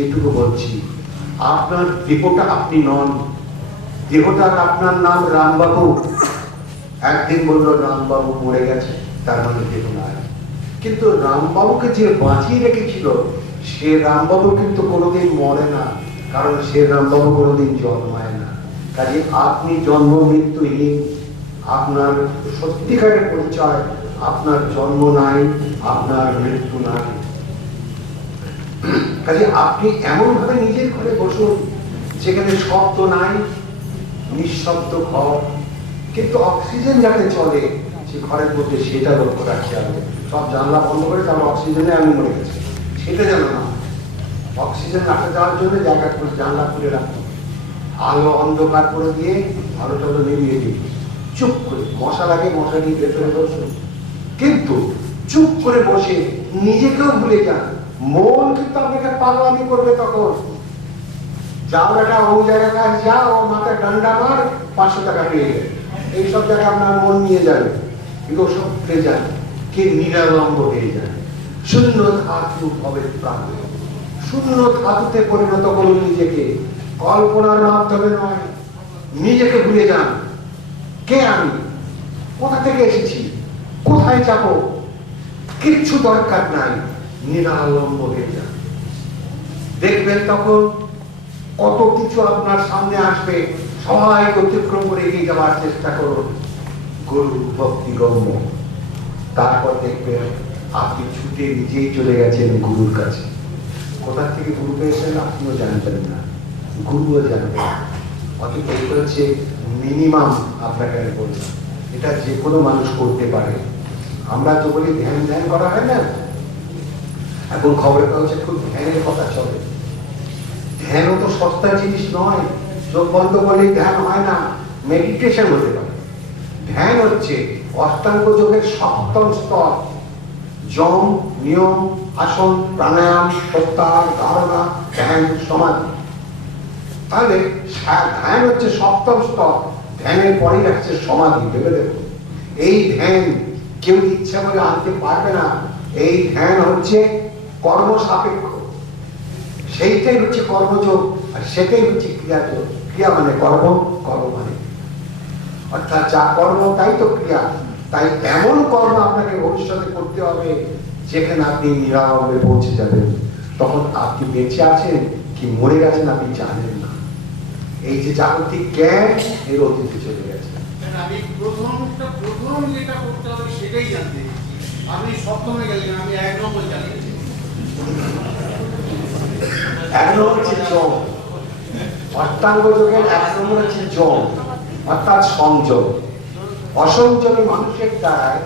সেইটুকু বলছি, আপনার দেহটা আপনি নন, দেহটার আপনার নাম রামবাবু। একদিন বললো রামবাবু মরে গেছে, তার মানে দেহ নাই। কিন্তু রামবাবুকে যে বাঁচিয়ে রেখেছিল সে রামবাবু কিন্তু কোনোদিন মরে না, কারণ সে রামবাবু কোনোদিন জন্মায় না। কাজে আপনি জন্ম মৃত্যুহীন, আপনার সত্যিকারের পরিচয়, আপনার জন্ম নাই, আপনার মৃত্যু নাই। কাজে আপনি এমন ভাবে নিজের ঘরে বসুন যেখানে শব্দ নাই, নিঃশব্দ ঘর, কিন্তু অক্সিজেন যাতে চলে সে ঘরের মধ্যে সেটা লক্ষ্য রাখতে হবে। সব জানলা বন্ধ করে তার অক্সিজেনে আমি মরে গেছি সেটা যেন না, অক্সিজেন রাখা যাওয়ার জন্য জায়গা করে জানলা খুলে রাখুন, আলো অন্ধকার করে দিয়ে আলো টালো নিভিয়ে দিই, চুপ করে, মশা লাগে মশা নিয়ে ভেতরে বসুন, কিন্তু চুপ করে বসে নিজেকেও ভুলে যান। মন কিন্তু আপনাকে পাগলামি করবে, তখন যাও বেটা ওই জায়গায় যাও, ও মাথায় ডান্ডা মার, 500 টাকা পেয়ে যাবে, এইসব জায়গায় আপনার মন নিয়ে যাবে। কিন্তু ওসব ভুলে যান, কে নিরালম্ব হয়ে যায়, শূন্য ধাতু হবে প্রাণ, শূন্য ধাতুতে পরিণত করুন নিজেকে, কল্পনার মাধ্যমে নয়। নিজেকে ভুলে যান, কে আমি, কোথা থেকে এসেছি, কোথায় যাব, কিচ্ছু দরকার নাই, নিরালম্ব হয়ে যান। দেখবেন তখন কত কিছু আপনার সামনে আসবে, সবাই অতিক্রম করে এগিয়ে যাওয়ার চেষ্টা করুন, গুরু ভক্তি গম্য। তারপর দেখবেন আপনি ছুটে নিজেই চলে গেছেন গুরুর কাছে। কোথা থেকে গুরু পেয়েছেন আপনিও জানতেন না, গুরুও জানবেন। অথচ এটা হচ্ছে মিনিমাম, আপনাকে আমি বললাম, এটা যে কোনো মানুষ করতে পারে। আমরা তো বলি ধ্যান ধ্যান করা হয় না, এখন খবরের কাগজে খুব ধ্যানের কথা চলে। ধ্যানও তো সস্তা জিনিস নয়, চোখ বন্ধ করলে ধ্যান হয় না, মেডিটেশন হতে পারে। ধ্যান হচ্ছে অষ্টাঙ্গ যোগের 7ম স্তর, যম, নিয়ম, আসন, প্রাণায়াম, প্রত্যাহার, ধারণা, ধ্যান, সমাধি। তাহলে ধ্যান হচ্ছে 7ম স্তর, ধ্যানের পরেই আসছে সমাধি। ভেবে দেখুন, এই ধ্যান কেউ ইচ্ছা করে আনতে পারবে না। এই ধ্যান হচ্ছে কর্ম সাপেক্ষ, সেইটাই হচ্ছে কর্মযোগ, আর সেটাই হচ্ছে ক্রিয়াযোগ। ক্রিয়া মানে কর্ম, কর্ম মানে অর্থাৎ যা কর্ম তাই তো ক্রিয়া। তাই এমন কর্ম আপনাকে ভবিষ্যতে করতে হবে যেখানে আপনি নিরালম্বে পৌঁছে যাবেন। তখন আপনি বেঁচে আছেন কি মরে গেছেন আপনি জানেন না। এই যে জাগতিক জ্ঞান এর অতীতে চলে গেছে। আমি প্রথম যেটা করতে হবে সেটাই জানতে, আমি সপ্তমে গেলেন, আমি 1 নম্বর জানি। হচ্ছে যম, অষ্টাঙ্গ যোগের 1 নম্বর হচ্ছে যম, অর্থাৎ সংযম। অসংযমী মানুষের দ্বারায়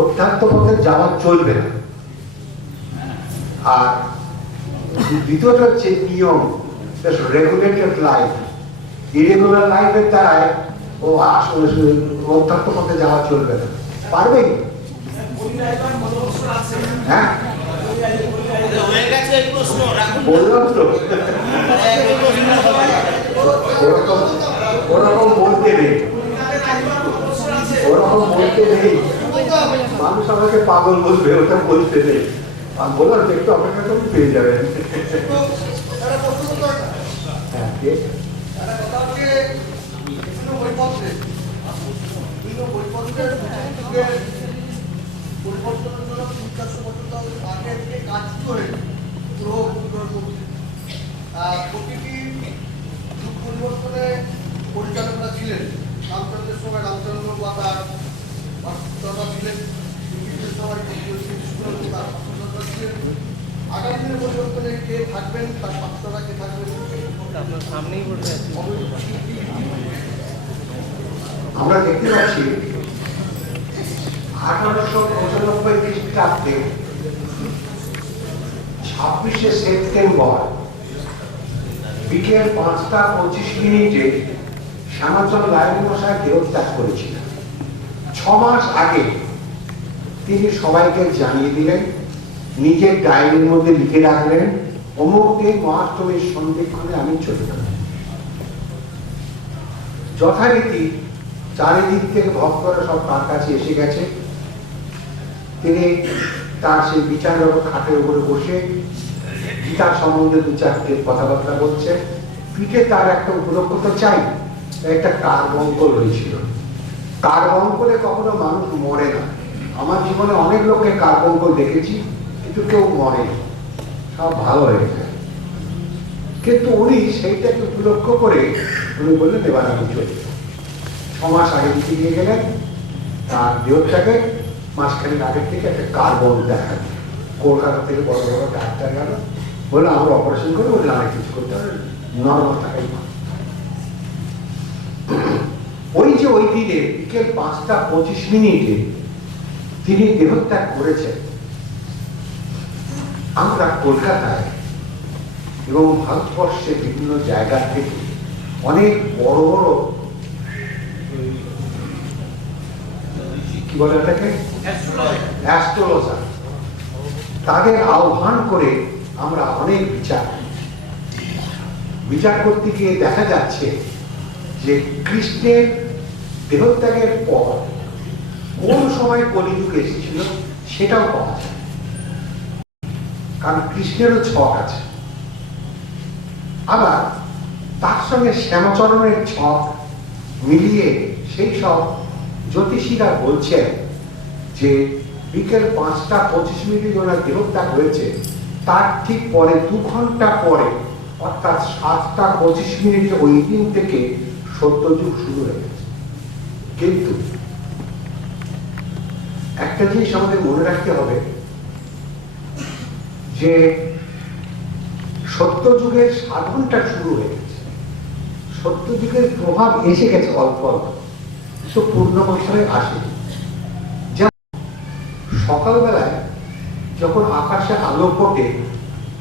অধ্যাত্ম পথে যাওয়া চলবে না। আর দ্বিতীয়টা হচ্ছে নিয়ম, রেগুলেটেড লাইফ। ইরেগুলার লাইফের দ্বারায় ও আসলে অধ্যাত্ম পথে যাওয়া চলবে না। পারবে? হ্যাঁ বললাম তো, ওরকম বলতে নেই, ওরকম বলতে নেই, মানুষ আমাকে পাগল বলবে, ওটা বলতে নেই। আর বললাম যে একটু অপেক্ষা করতে পেয়ে যাবেন। হ্যাঁ, পরিবর্তনের জন্য 300-400 বছর আগে থেকে কাজ করে প্রতিটি যুগ পরিবর্তনে পরিচালকরা ছিলেন। রামচন্দ্রের সময় রামচন্দ্র বা তার বাস্তুদাতা ছিলেন, ব্রিটিশের সময় তার বাস্তুদাতা ছিলেন। আগামী দিনের পরিবর্তনে কে থাকবেন, তার বাস্তুদাতা কে থাকবেন, আপনার সামনেই বসে আছে। আমরা দেখতে পাচ্ছি 1895 খ্রিস্টাব্দে 26শে সেপ্টেম্বর বিকেল 5:25 শ্যামাচন্দ্র রায় মশাই দেহত্যাগ করেছিলেন। 6 মাস আগে তিনি সবাইকে জানিয়ে দিলেন, নিজের ডায়েরির মধ্যে লিখে রাখলেন, অমুক দিন মহাষ্টমীর সন্ধিক্ষণে আমি চলে যাব। যথারীতি চারিদিক থেকে ভক্তরা সব তার কাছে এসে গেছে। তিনি তার সেই বিচারক খাটের উপরে বসে গীতা সম্বন্ধে দু চারটে কথাবার্তা বলছে, পিঠে তার একটা উপলক্ষ তো চাই, তাই একটা কার্বঙ্কল হয়েছিল। কার্বঙ্কলে কখনো মানুষ মরে না। আমার জীবনে অনেক লোককে কার্বঙ্কল দেখেছি, কিন্তু কেউ মরে না, সব ভালো হয়ে যায়। কিন্তু উনি সেইটাকে উপলক্ষ করে উনি বললেন এবার আমি চলি। 6 মাস আগে দিকে নিয়ে গেলেন, তার দেহটাকে মাসখানেক আগের থেকে একটা কার্বন দেখা দিল। কলকাতা থেকে বড় বড় ডাক্তার গেল, বললো আমরা অপারেশন করে বললে অনেক কিছু করতে হবে, নর্মাল থাকাই ভালো। ওই যে ওই দিনে বিকেল 5:25 তিনি দেহত্যাগ করেছেন। আমরা কলকাতায় এবং ভারতবর্ষের বিভিন্ন জায়গা থেকে অনেক বড় বড় কি বলে এটাকে অ্যাস্ট্রোলজার, তাদের আহ্বান করে আমরা অনেক বিচার করতে গিয়ে দেখা যাচ্ছে যে কৃষ্ণের দেহত্যাগের পর কোন সময় কলিযুগ এসেছিল সেটাও পাওয়া যায়, কারণ কৃষ্ণেরও ছক আছে। আবার তার সঙ্গে শ্যামাচরণের ছক মিলিয়ে সেই সব জ্যোতিষীরা বলছেন যে বিকেল 5:25 ওনার দেহত্যাগ হয়েছে, তার ঠিক পরে 2 ঘন্টা পরে অর্থাৎ 7:25 ওই দিন থেকে সত্যযুগ শুরু হয়ে গেছে। কিন্তু একটা জিনিস আমাদের মনে রাখতে হবে যে সত্যযুগের সাধনটা শুরু হয়ে গেছে, সত্যযুগের প্রভাব এসে গেছে অল্প অল্প, তো পূর্ণ মাত্রায় আসে। যেমন সকালবেলায় যখন আকাশে আলো ফোটে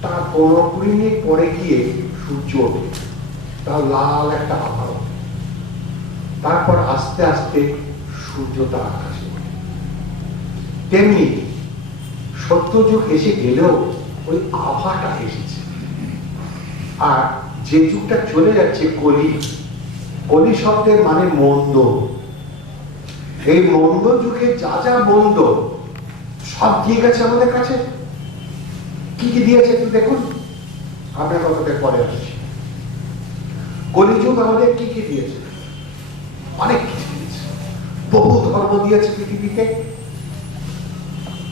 তার 15-20 মিনিট পরে গিয়ে সূর্য ওঠে, তার লাল একটা আভা, তারপর আস্তে আস্তে সূর্যটা আকাশে ওঠে। তেমনি সত্যযুগ এসে গেলেও ওই আভাটা এসেছে। আর যে যুগটা চলে যাচ্ছে কলি, কলি শব্দের মানে মন্দ। এই মন্দ যুগে যা যা মন্দ সব দিয়ে গেছে আমাদের কাছে। কি কি দিয়েছে একটু দেখুন, আপনার কথাটা পরে আসছি। কলিযুগ আমাদের কি কি দিয়েছে? অনেক কিছু দিয়েছে। বহু ধর্ম দিয়েছে পৃথিবীতে,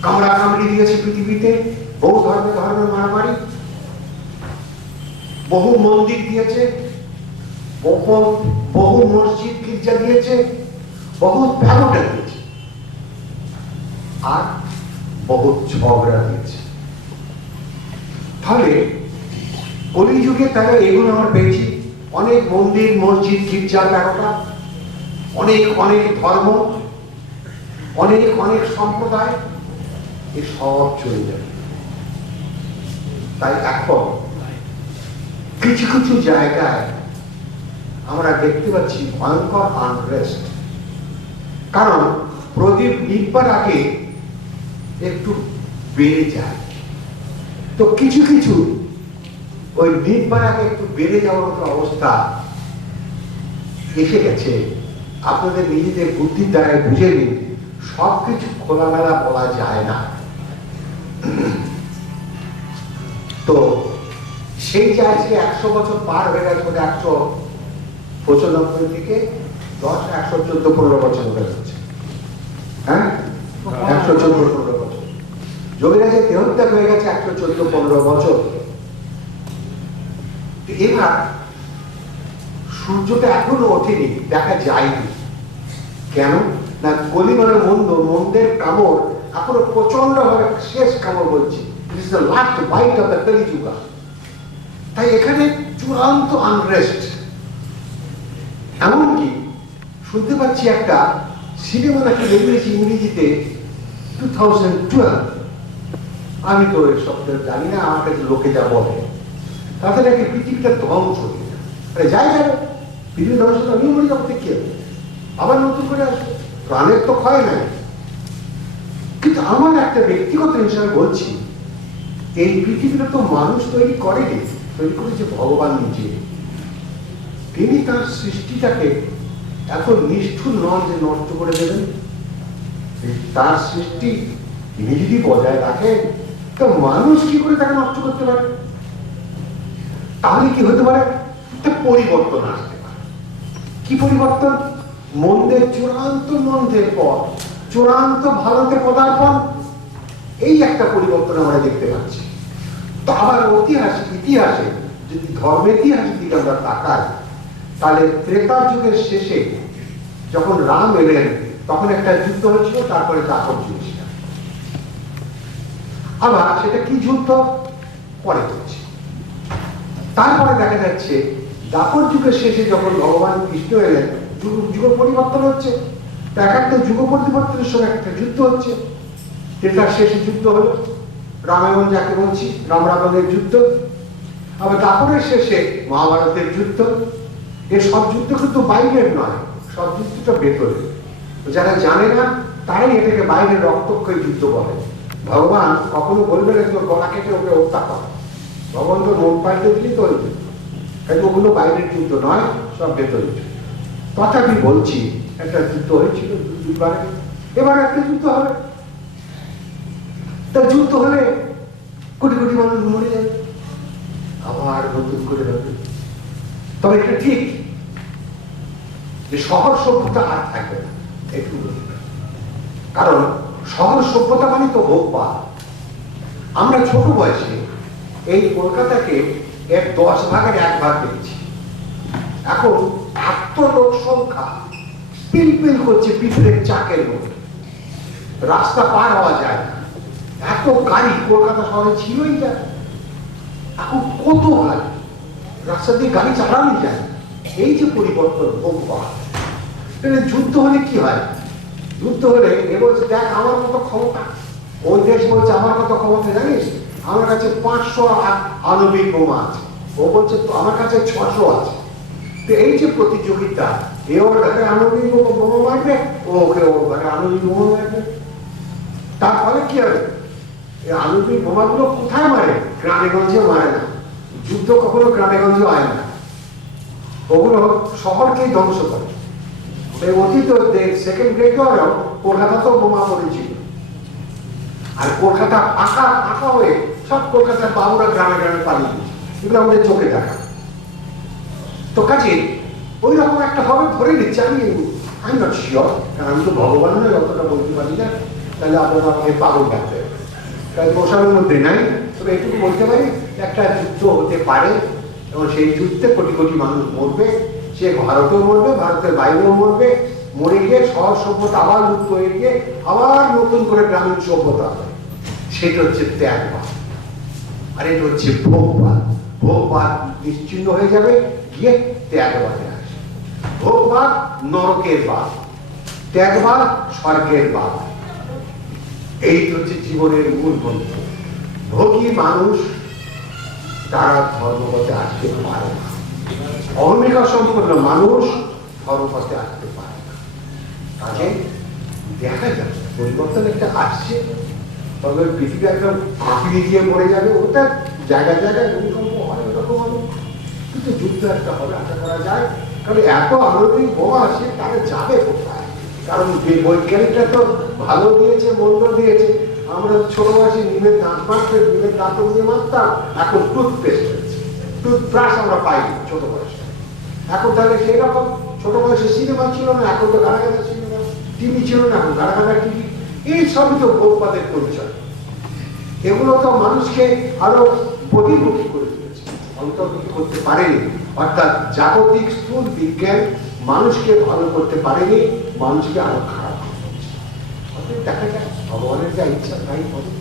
কামড়া কামড়ি দিয়েছে পৃথিবীতে, বহু ধর্মের মারামারি, বহু মন্দির দিয়েছে, বহু মসজিদ গির্জা দিয়েছে, বহু ব্যবসা দিয়েছে, আর বহু ঝগড়া দিয়েছে। তাহলে কলিযুগে তারা এগুলো আমরা পেয়েছি, অনেক মন্দির মসজিদ গির্জা ব্যবসা, অনেক অনেক ধর্ম, অনেক অনেক সম্প্রদায়, এ সব চলে যাবে। তাই এখন কিছু কিছু জায়গায় আমরা দেখতে পাচ্ছি ভয়ঙ্কর আনরেস্ট, কারণ প্রদীপ নিবার আগে একটু বেড়ে যায়, তো কিছু কিছু ওই নিবার আগে একটু বেড়ে যাওয়ার মতো অবস্থা এসে গেছে। আপনাদের নিজেদের বুদ্ধির দ্বারা বুঝে নিন, সবকিছু খোলামেলা বলা যায় না। তো সেই জায়গায় 100 বছর পার হয়ে গেছে, 195 থেকে 114-15 বছর হয়ে যাচ্ছে। হ্যাঁ, 114-15 বছর। যোগীরাজের দেহত্যাগ হয়ে গেছে 114-15 বছর। এবার সূর্যটা এখনো ওঠেনি, দেখা যায়নি। কেন না, কলি মানে মন্দ, মন্দের কামড় এখনো প্রচন্ড ভাবে শেষ কামড় বলছি, it is the last bite of the Kaliyuga. তাই এখানে চূড়ান্ত আনরেস্ট। এমনকি শুনতে পাচ্ছি একটা সিনেমা নাকি বেরিয়েছে ইংরেজিতে 2012, আমি তো এই শব্দ জানি না, আমার কাছে লোকে যা বলে, তাতে নাকি পৃথিবীটা ধ্বংস হয়ে যায়। আরে যাই যাবে, পৃথিবী ধ্বংস হলে আমিও মরে যাবো, কি হবে, আবার নতুন করে আসবে, প্রাণের তো ক্ষয় নাই। কিন্তু আমার একটা ব্যক্তিগত হিসাবে বলছি, এই পৃথিবীটা তো মানুষ তৈরি করেনি, তৈরি করেছে ভগবান নিজে। তিনি তার সৃষ্টিটাকে এত নিষ্ঠুর নন যে নষ্ট করে দেবেন। তার সৃষ্টি তিনি যদি বজায় রাখেন, তো মানুষ কি করে তাকে নষ্ট করতে পারে? তাহলে কি হতে পারে? একটা পরিবর্তন আসতে পারে। কি পরিবর্তন? মন্দের চূড়ান্ত মন্দের পর চূড়ান্ত ভারতে পদার্পণ, এই একটা পরিবর্তন আমরা দেখতে পাচ্ছি। তো আবার ইতিহাসে যদি ধর্মের ইতিহাসের দিকে আমরা তাকাই, তাহলে ত্রেতা যুগের শেষে যখন রাম এলেন তখন একটা যুদ্ধ হয়েছিল, তারপরে দাপর যুগ ছিল। আবার সেটা কি যুদ্ধ পরে হচ্ছে। তারপরে দেখা যাচ্ছে দাপর যুগের শেষে যখন ভগবান কৃষ্ণ এলেন, যুগ পরিবর্তন হচ্ছে। এক একটা যুগ পরিবর্তনের সময় একটা যুদ্ধ হচ্ছে। ত্রেতার শেষে যুদ্ধ হলো রামায়ণ, যাকে বলছি রাম রাবণের যুদ্ধ। আবার দাপরের শেষে মহাভারতের যুদ্ধ। এর সব যুদ্ধ কিন্তু বাইরের নয়, সব যুদ্ধটা ভেতরে। যারা জানে না তারাই এটাকে বাইরের রক্তক্ষয়ী যুদ্ধ বলে। ভগবান কখনো বলবেন না তোর গলা কেটে ওকে হত্যা কর, ভগবান তো মন পাল্টে দিলি তো ওই যুদ্ধ। কিন্তু ওগুলো বাইরের যুদ্ধ নয়, সব ভেতরের যুদ্ধ। তথাপি বলছি একটা যুদ্ধ হয়েছিল দুবারে, এবার একটা যুদ্ধ হবে। তা যুদ্ধ হলে কোটি কোটি মানুষ মরে যাবে, আবার নতুন করে হবে। তবে এটা ঠিক যে শহর সভ্যতা আর থাকবে না, একটু বলবে। কারণ শহর সভ্যতা মানে তো ভোগবাদ। আমরা ছোট বয়সে এই কলকাতাকে 10 ভাগের 1 ভাগ দেখছি। এখন এত লোক সংখ্যা পিলপিল করছে পিঁপড়ের চাকের মতো, রাস্তা পার হওয়া যায় না। এত গাড়ি কলকাতা শহরে ছিলই যায়, এখন কত গাড়ি, রাস্তা দিয়ে গাড়ি চালানো যায়। এই যে পরিবর্তন ভোগবাদ। যুদ্ধ হলে কি হয়? যুদ্ধ হলে এ বলছে দেখ আমার কত ক্ষমতা, ওই দেশ বলছে আমার কত ক্ষমতা জানিস, আমার কাছে 500 আণবিক বোমা আছে, ও বলছে তো আমার কাছে 600 আছে। তো এই যে প্রতিযোগিতা, এ ওর ঘরে আণবিক বোমা মারবে, ওকে ওর ঘরে আণবিক বোমা মারবে। তার ফলে কি হবে? এই আণবিক বোমাগুলো কোথায় মারে? গ্রামে গঞ্জে মারে না। যুদ্ধ কখনো গ্রামে গঞ্জে হয় না, ওগুলো শহরকেই ধ্বংস করে। অতীত সেকেন্ড গ্রেড ওয়ারেও কলকাতাতেও বোমা পড়েছিল, আর কলকাতা ফাঁকা ফাঁকা হয়ে সব কলকাতার বাবুরা গ্রামে গ্রামে পালিয়ে গেছে। এগুলো আমাদের চোখে দেখা। তো কাজে ওই রকম একটা হবে ধরে নিচ্ছে। আমি নট শিওর, কারণ আমি তো ভগবান নয়, অতটা বলতে পারি না। তাহলে আপনারা আমাকে পাগল ডাকতে হবে, কারণ মশালের মধ্যে নাই। তবে এটুকু বলতে পারি একটা যুদ্ধ হতে পারে, এবং সেই যুদ্ধে কোটি কোটি মানুষ মরবে। সে ভারতেও মরবে, ভারতের বাইরেও মরবে। মরে গিয়ে শহর সভ্যতা আবার লুপ্ত হয়ে গিয়ে আবার নতুন করে গ্রামীণ সভ্যতা হবে। সেটা হচ্ছে ত্যাগবাদ, আর এটা হচ্ছে ভোগবাদ। ভোগবাদ নিশ্চিন্ন হয়ে যাবে, গিয়ে ত্যাগবাদে আসে। ভোগবাদ নরকের বাদ, ত্যাগবাদ স্বর্গের বাদ। এই হচ্ছে জীবনের মূল মন্ত্র। ভোগী মানুষ তারা ধর্মপথে আসতে পারে না, অহমিকা সম্পন্ন মানুষ ধর্মপথে আসতে পারে না। কাজে দেখা যাচ্ছে পরিবর্তন একটা আসছে, তবে পৃথিবী একদম আঁকড়ে দিয়ে পড়ে যাবে। ওটা জায়গায় জায়গায় ভূমিকম্প হয়, ওরকম হবে, কিন্তু যুদ্ধ একটা হবে আশা করা যায়। কারণ এত আণবিক বোমা আসে, তাহলে যাবে কোথায়? কারণ বৈজ্ঞানিকরা তো ভালো দিয়েছে মন্দ দিয়েছে। আমরা ছোট বয়সে নিমের দাঁত মারতে, নিমের দাঁত দিয়ে মারতাম, এখন টুথপেস্ট হয়েছে, টুথব্রাশ আমরা পাই ছোট বয়সে। এখন তাহলে সেই রকম ছোট বয়সে সিনেমা ছিল না, এখন তো গাড়া গাড়া সিনেমা, টিভি ছিল না, এখন গাড়া গাড়া টিভি। এই সবই তো ভোগবাদের পরিচয়। এগুলো তো মানুষকে আরো বহির্মুখী করে দিয়েছে, অন্তর্মুখী করতে পারেনি। অর্থাৎ জাগতিক স্থূল বিজ্ঞান মানুষকে ভালো করতে পারেনি, মানুষকে আরো খারাপ করতে। দেখা যায় ভগবানের যা ইচ্ছা তাই হবে।